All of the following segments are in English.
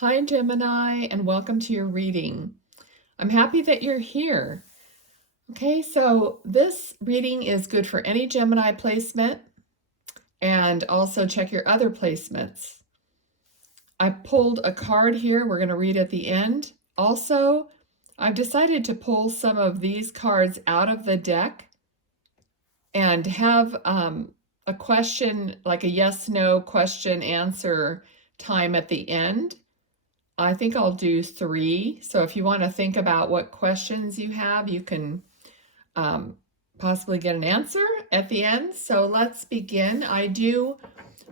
Hi, Gemini, and welcome to your reading. I'm happy that you're here. Okay, so this reading is good for any Gemini placement, and also check your other placements. I pulled a card here. We're going to read at the end. Also, I've decided to pull some of these cards out of the deck and have a question, like a yes/no question answer time at the end. I think I'll do 3. So if you want to think about what questions you have, you can possibly get an answer at the end. So let's begin. I do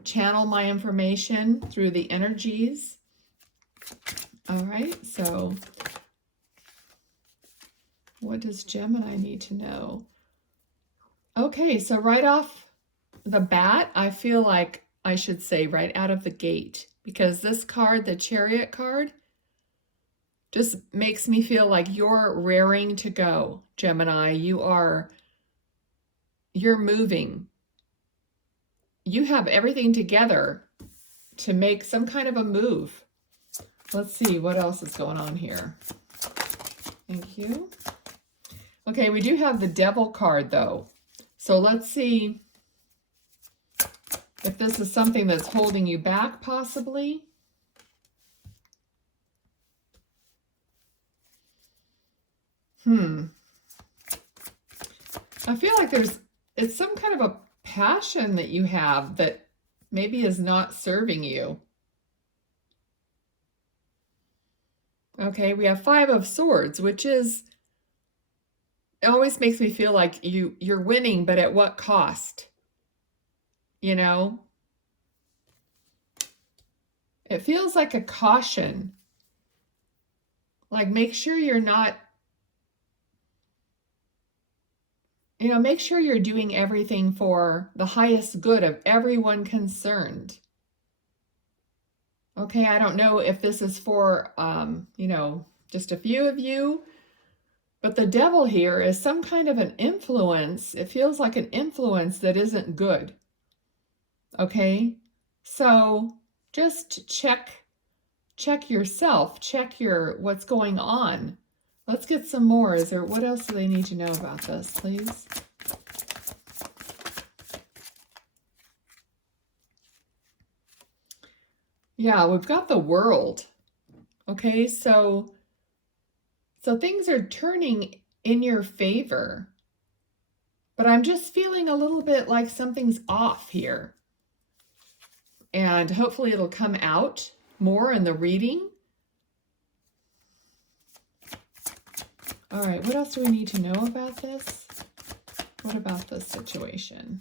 channel my information through the energies. All right, so what does Gemini need to know? Okay, so right off the bat, I feel like I should say right out of the gate, because this card, the Chariot card, just makes me feel like you're raring to go, Gemini. You're moving. You have everything together to make some kind of a move. Let's see what else is going on here. Thank you. Okay, we do have the Devil card though. So let's see if this is something that's holding you back possibly. I feel like it's some kind of a passion that you have that maybe is not serving you. Okay, we have 5 of Swords, which it always makes me feel like you're winning, but at what cost? You know? It feels like a caution. Like, make sure you're not, make sure you're doing everything for the highest good of everyone concerned. Okay, I don't know if this is for, just a few of you, but the Devil here is some kind of an influence. It feels like an influence that isn't good. Okay, so just check yourself, check what's going on. Let's get some more. What else do they need to know about this, please? Yeah, we've got the World. Okay, so things are turning in your favor, but I'm just feeling a little bit like something's off here. And hopefully it'll come out more in the reading. All right, what else do we need to know about this? What about this situation?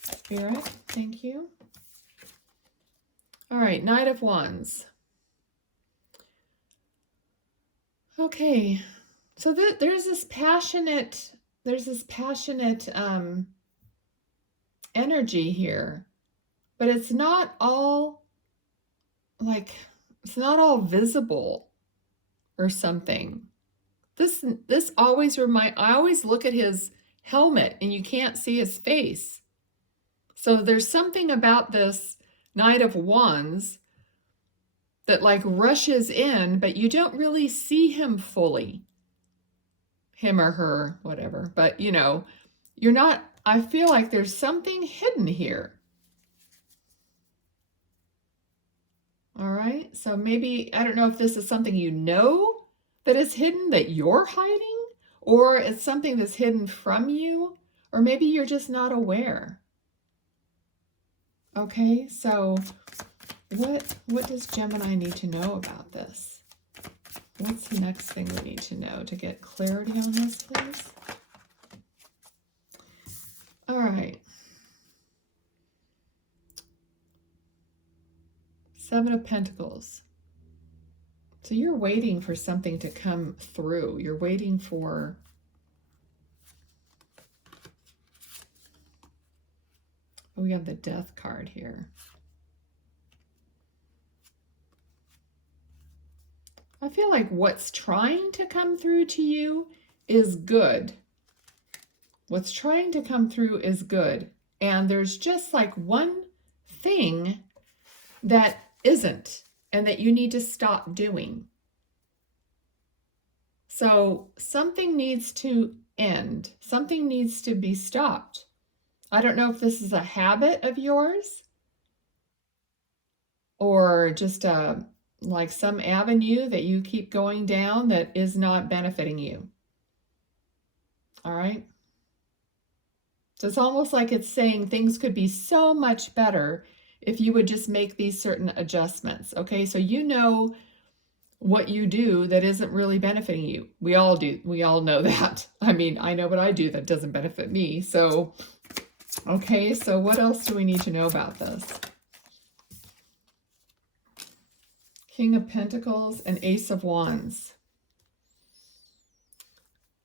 Spirit, thank you. All right, Knight of Wands. Okay, so there's this passionate energy here, but it's not all visible or something. This always I always look at his helmet and you can't see his face. So there's something about this Knight of Wands that like rushes in, but you don't really see him fully. Him or her, whatever. But you're not, I feel like there's something hidden here. All right, so maybe, I don't know if this is something that is hidden that you're hiding, or it's something that's hidden from you, or maybe you're just not aware. Okay, so what does Gemini need to know about this? What's the next thing we need to know to get clarity on this, please? All right. 7 of Pentacles. So you're waiting for something to come through. You're waiting for... we have the Death card here. I feel like what's trying to come through to you is good. What's trying to come through is good. And there's just like one thing that isn't and that you need to stop doing. So something needs to end. Something needs to be stopped. I don't know if this is a habit of yours or just like some avenue that you keep going down that is not benefiting you. All right. So it's almost like it's saying things could be so much better if you would just make these certain adjustments. Okay, so you know what you do that isn't really benefiting you. We all do. We all know that. I mean, I know what I do that doesn't benefit me. So, okay, so what else do we need to know about this? King of Pentacles and Ace of Wands.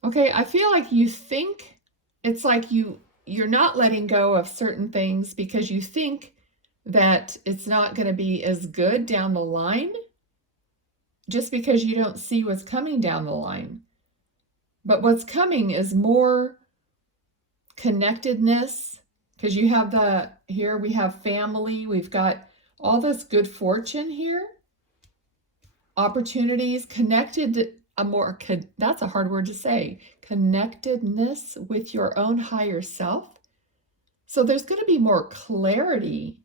Okay, I feel like you think it's like you're not letting go of certain things because you think that it's not going to be as good down the line just because you don't see what's coming down the line. But what's coming is more connectedness, because you have here we have family, we've got all this good fortune here, opportunities, connected, that's a hard word to say, connectedness with your own higher self. So there's going to be more clarity,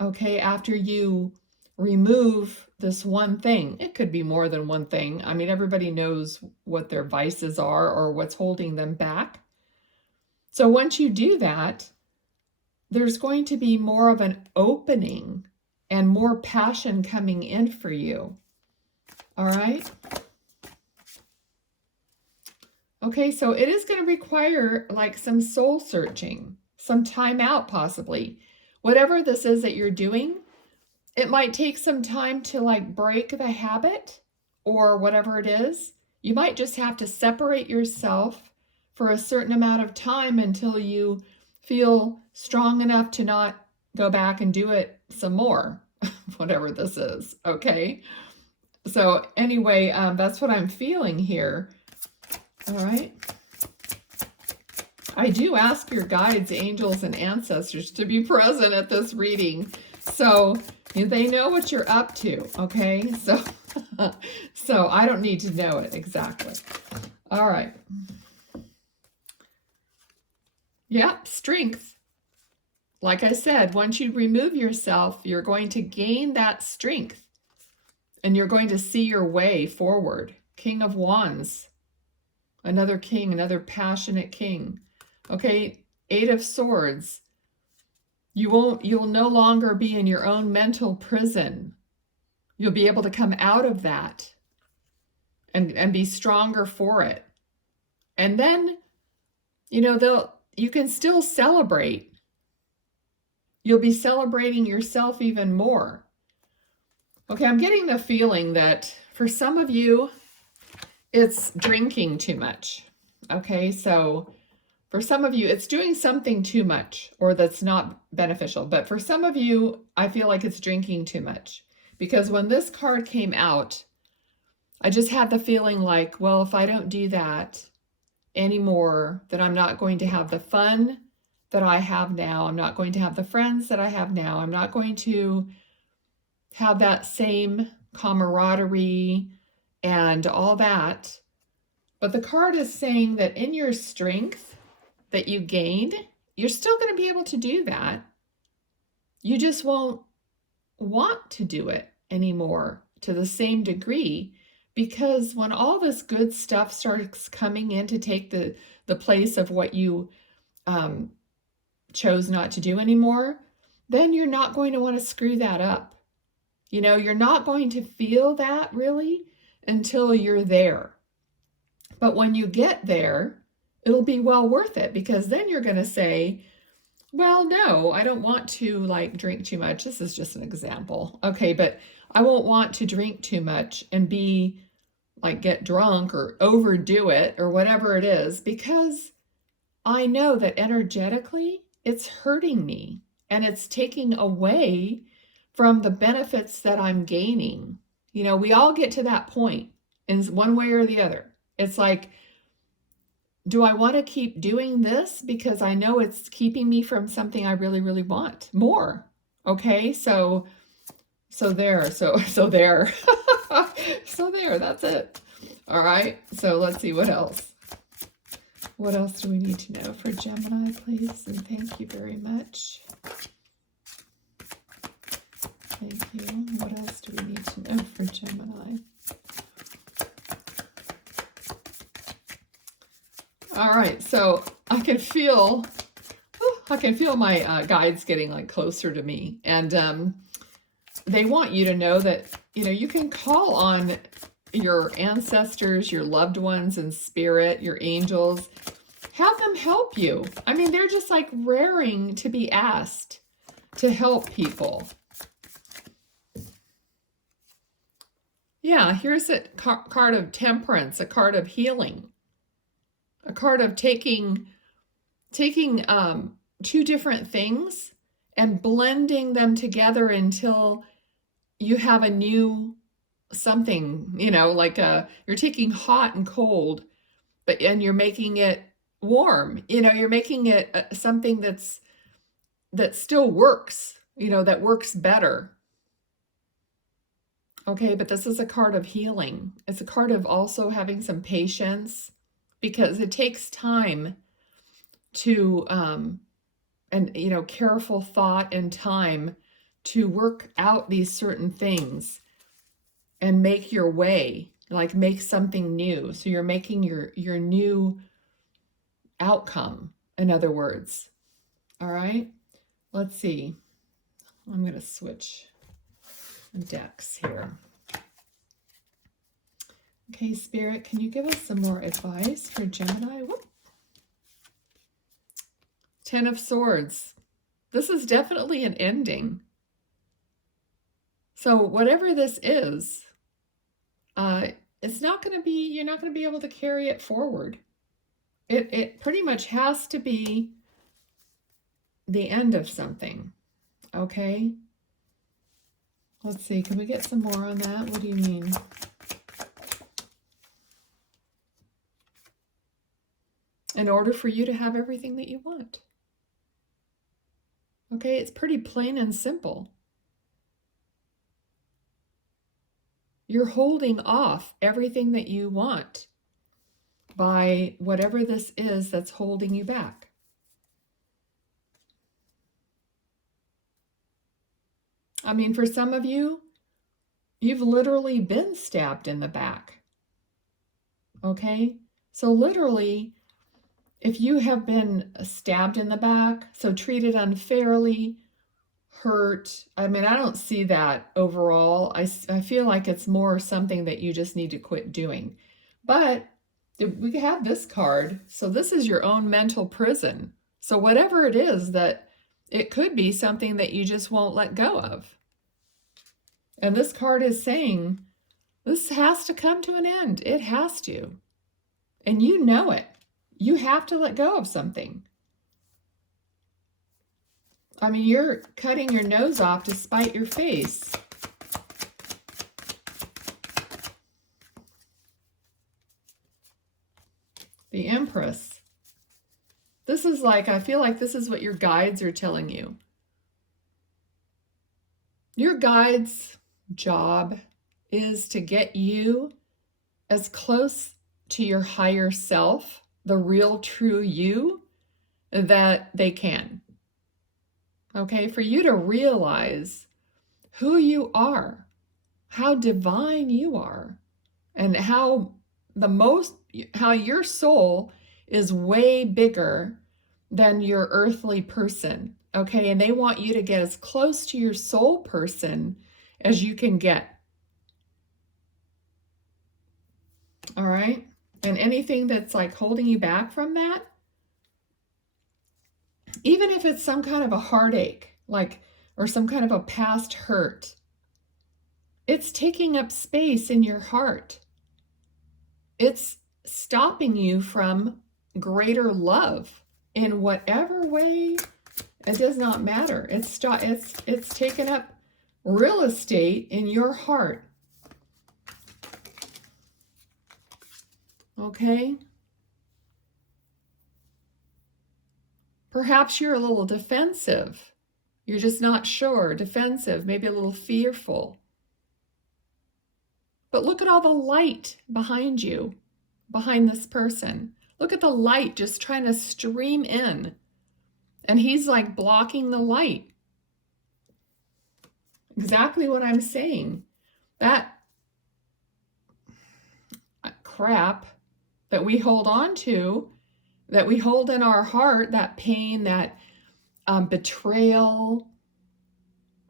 okay, after you remove this one thing. It could be more than one thing. I mean, everybody knows what their vices are or what's holding them back. So once you do that, there's going to be more of an opening and more passion coming in for you. All right. Okay, so it is going to require like some soul searching, some time out possibly. Whatever this is that you're doing, it might take some time to like break the habit or whatever it is. You might just have to separate yourself for a certain amount of time until you feel strong enough to not go back and do it some more, whatever this is, okay? So anyway, that's what I'm feeling here. All right. I do ask your guides, angels, and ancestors to be present at this reading, so they know what you're up to, okay? So I don't need to know it exactly. All right. Yep, strength. Like I said, once you remove yourself, you're going to gain that strength, and you're going to see your way forward. King of Wands. Another king, another passionate king. Okay, Eight of Swords. You'll no longer be in your own mental prison. You'll be able to come out of that and be stronger for it. And then, you can still celebrate. You'll be celebrating yourself even more. Okay, I'm getting the feeling that for some of you, it's drinking too much. Okay, so for some of you, it's doing something too much or that's not beneficial. But for some of you, I feel like it's drinking too much. Because when this card came out, I just had the feeling like, well, if I don't do that anymore, then I'm not going to have the fun that I have now. I'm not going to have the friends that I have now. I'm not going to have that same camaraderie and all that. But the card is saying that in your strength that you gained, you're still going to be able to do that. You just won't want to do it anymore to the same degree, because when all this good stuff starts coming in to take the place of what you chose not to do anymore, then you're not going to want to screw that up. You're not going to feel that really until you're there. But when you get there, it'll be well worth it, because then you're going to say, well, no, I don't want to like drink too much. This is just an example. Okay, but I won't want to drink too much and be like get drunk or overdo it or whatever it is, because I know that energetically it's hurting me and it's taking away from the benefits that I'm gaining. We all get to that point in one way or the other. It's like, do I want to keep doing this because I know it's keeping me from something I really, really want more? Okay, so So there, so there. So there, that's it. All right, so let's see what else. What else do we need to know for Gemini, please? And thank you very much. Thank you. What else do we need to know for Gemini? All right, so I can feel my guides getting like closer to me, and they want you to know that, you know, you can call on your ancestors, your loved ones in spirit, your angels. Have them help you. I mean, they're just like raring to be asked to help people. Yeah, here's a card of temperance, a card of healing, a card of taking two different things and blending them together until you have a new something, you know, like you're taking hot and cold, and you're making it warm. You know, you're making it something that still works, you know, that works better. Okay, but this is a card of healing. It's a card of also having some patience, because it takes time to and, you know, careful thought and time to work out these certain things and make your way, like make something new. So you're making your new outcome, in other words. All right, let's see. I'm going to switch decks here. Okay, Spirit, can you give us some more advice for Gemini? Whoop. Ten of Swords. This is definitely an ending. So whatever this is, it's not going to be, you're not going to be able to carry it forward. It pretty much has to be the end of something. Okay? Let's see, can we get some more on that? What do you mean? In order for you to have everything that you want. Okay, it's pretty plain and simple. You're holding off everything that you want by whatever this is that's holding you back. I mean, for some of you, you've literally been stabbed in the back. Okay? So literally, if you have been stabbed in the back, so treated unfairly, hurt, I mean, I don't see that overall. I feel like it's more something that you just need to quit doing. But we have this card. So this is your own mental prison. So whatever it is, that it could be something that you just won't let go of. And this card is saying, this has to come to an end. It has to. And you know it. You have to let go of something. I mean, you're cutting your nose off to spite your face. The Empress. This is like, I feel like this is what your guides are telling you. Your guide's job is to get you as close to your higher self, the real true you, that they can. Okay, for you to realize who you are, how divine you are, and how your soul is way bigger than your earthly person. Okay, and they want you to get as close to your soul person as you can get. All right, and anything that's like holding you back from that, even if it's some kind of a heartache, like, or some kind of a past hurt, it's taking up space in your heart. It's stopping you from greater love in whatever way. It does not matter. It's taken up real estate in your heart. Okay? Perhaps you're a little defensive You're just not sure, defensive, maybe a little fearful. But look at all the light behind you, behind this person. Look at the light just trying to stream in. And he's like blocking the light. Exactly what I'm saying. That crap that we hold on to, that we hold in our heart, that pain, that betrayal,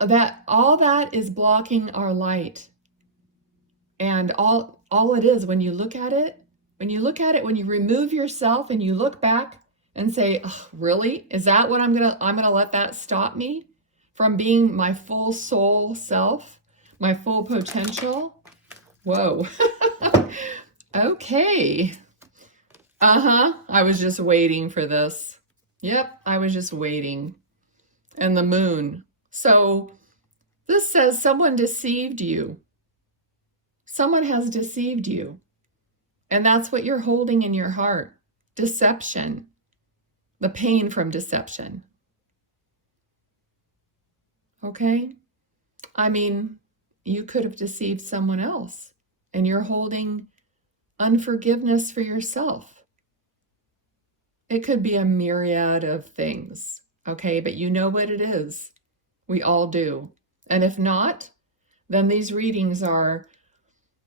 that all that is blocking our light. And all it is, when you look at it, when you remove yourself and you look back and say, oh, really? Is that what I'm gonna let that stop me from being my full soul self, my full potential? Whoa. Okay. I was just waiting for this. Yep, I was just waiting. And the moon. So this says someone deceived you. Someone has deceived you. And that's what you're holding in your heart. Deception. The pain from deception. Okay? I mean, you could have deceived someone else, and you're holding unforgiveness for yourself. It could be a myriad of things, okay? But you know what it is. We all do. And if not, then these readings are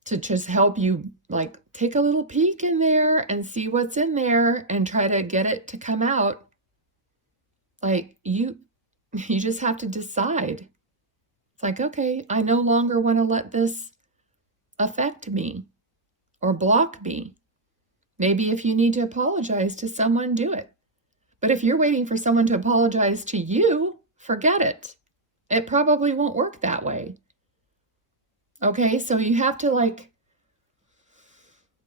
to just help you, like, take a little peek in there and see what's in there and try to get it to come out. Like, you just have to decide. It's like, okay, I no longer want to let this affect me or block me. Maybe if you need to apologize to someone, do it. But if you're waiting for someone to apologize to you, forget it. It probably won't work that way. Okay, so you have to, like,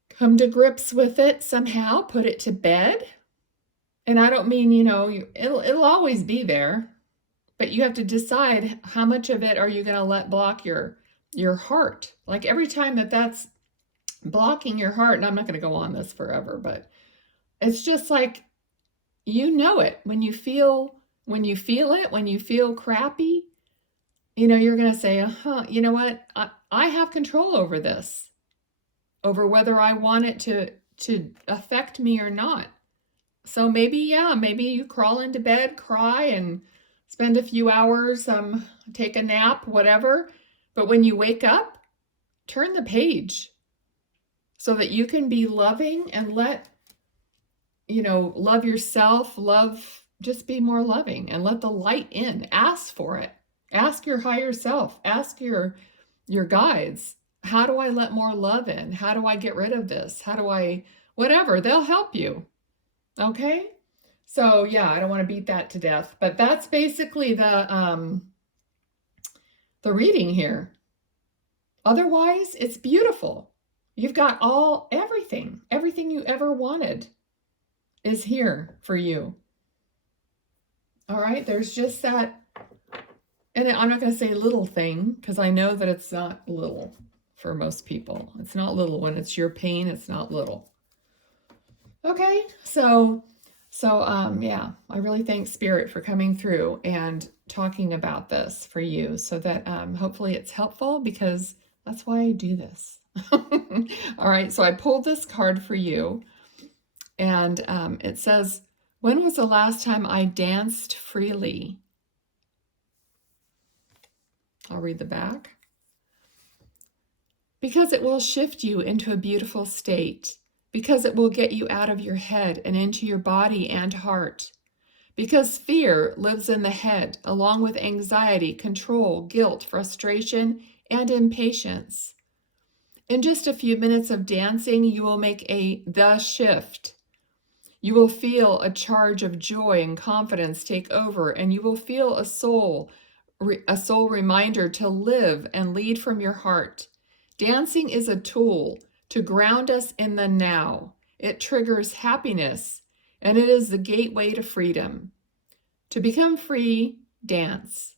come to grips with it somehow, put it to bed. And I don't mean, it'll always be there, but you have to decide how much of it are you going to let block your heart. Like, every time that's blocking your heart, and I'm not going to go on this forever, but it's just like, it when you feel it, when you feel crappy, you're going to say, you know what? I have control over this, over whether I want it to affect me or not. So maybe you crawl into bed, cry, and spend a few hours, take a nap, whatever. But when you wake up, turn the page so that you can be loving and love yourself, just be more loving and let the light in. Ask for it. Ask your higher self. Ask your guides. How do I let more love in? How do I get rid of this? How do I, whatever, they'll help you. Okay? So yeah, I don't want to beat that to death, but that's basically the reading here. Otherwise, it's beautiful. You've got everything you ever wanted is here for you. All right, there's just that. And I'm not going to say little thing, because I know that it's not little for most people. It's not little. When it's your pain, it's not little. Okay, so yeah, I really thank Spirit for coming through and talking about this for you, so that hopefully it's helpful, because that's why I do this. All right, so I pulled this card for you, and it says, when was the last time I danced freely? I'll read the back. Because it will shift you into a beautiful state. Because it will get you out of your head and into your body and heart. Because fear lives in the head, along with anxiety, control, guilt, frustration, and impatience. In just a few minutes of dancing, you will make the shift. You will feel a charge of joy and confidence take over, and you will feel a soul reminder to live and lead from your heart. Dancing is a tool to ground us in the now. It triggers happiness, and it is the gateway to freedom. To become free, dance.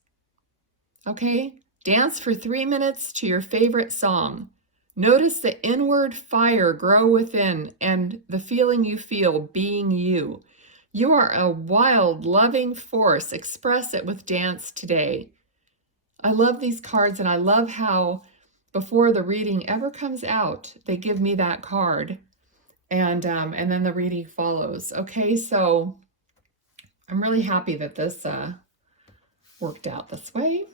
Okay? Dance for 3 minutes to your favorite song. Notice the inward fire grow within and the feeling you feel being you. You are a wild, loving force. Express it with dance today. I love these cards, and I love how before the reading ever comes out, they give me that card, and then the reading follows. Okay, so I'm really happy that this worked out this way.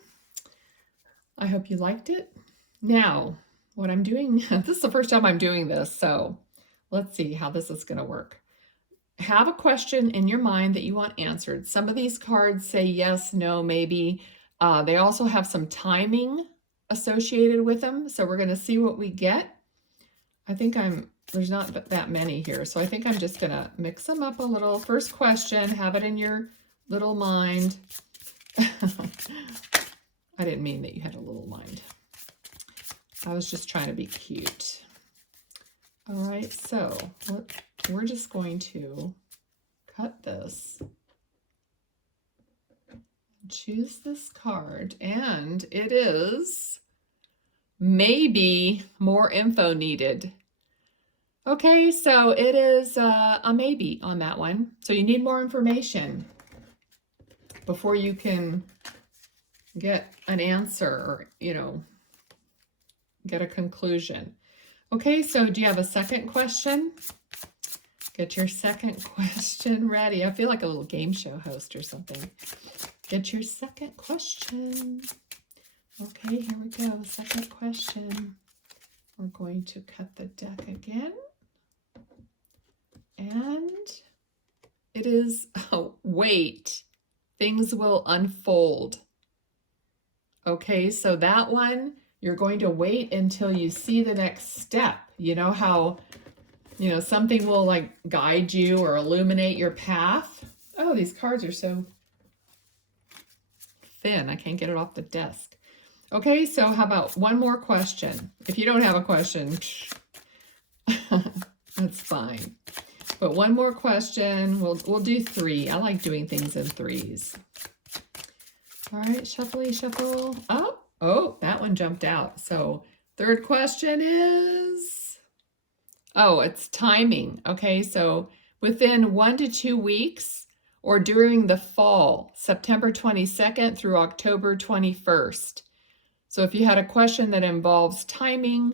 I hope you liked it. Now, what I'm doing, this is the first time I'm doing this, so let's see how this is going to work. Have a question in your mind that you want answered. Some of these cards say yes, no, maybe. They also have some timing associated with them, so we're going to see what we get. I think there's not that many here, so I think I'm just going to mix them up a little. First question, have it in your little mind. I didn't mean that you had a little mind. I was just trying to be cute. All right, so we're just going to cut this, choose this card, and it is maybe more info needed. Okay, so it is a maybe on that one. So you need more information before you can get an answer or, get a conclusion. Okay, so do you have a second question? Get your second question ready. I feel like a little game show host or something. Get your second question. Okay, here we go. Second question. We're going to cut the deck again. And it is, wait, things will unfold. Okay, so that one, you're going to wait until you see the next step. You know how, something will like guide you or illuminate your path. Oh, these cards are so thin. I can't get it off the desk. Okay, so how about one more question? If you don't have a question, that's fine. But one more question. We'll do 3. I like doing things in 3s. All right, shuffle. Oh, that one jumped out. So third question is, it's timing. Okay, so within 1 to 2 weeks or during the fall, September 22nd through October 21st. So if you had a question that involves timing,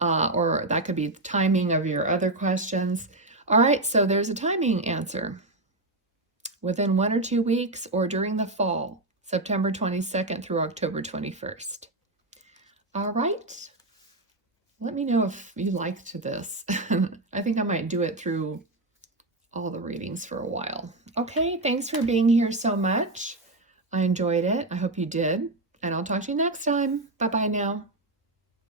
or that could be the timing of your other questions. All right, so there's a timing answer. Within 1 or 2 weeks or during the fall, September 22nd through October 21st. All right. Let me know if you liked this. I think I might do it through all the readings for a while. Okay, thanks for being here so much. I enjoyed it. I hope you did. And I'll talk to you next time. Bye-bye now.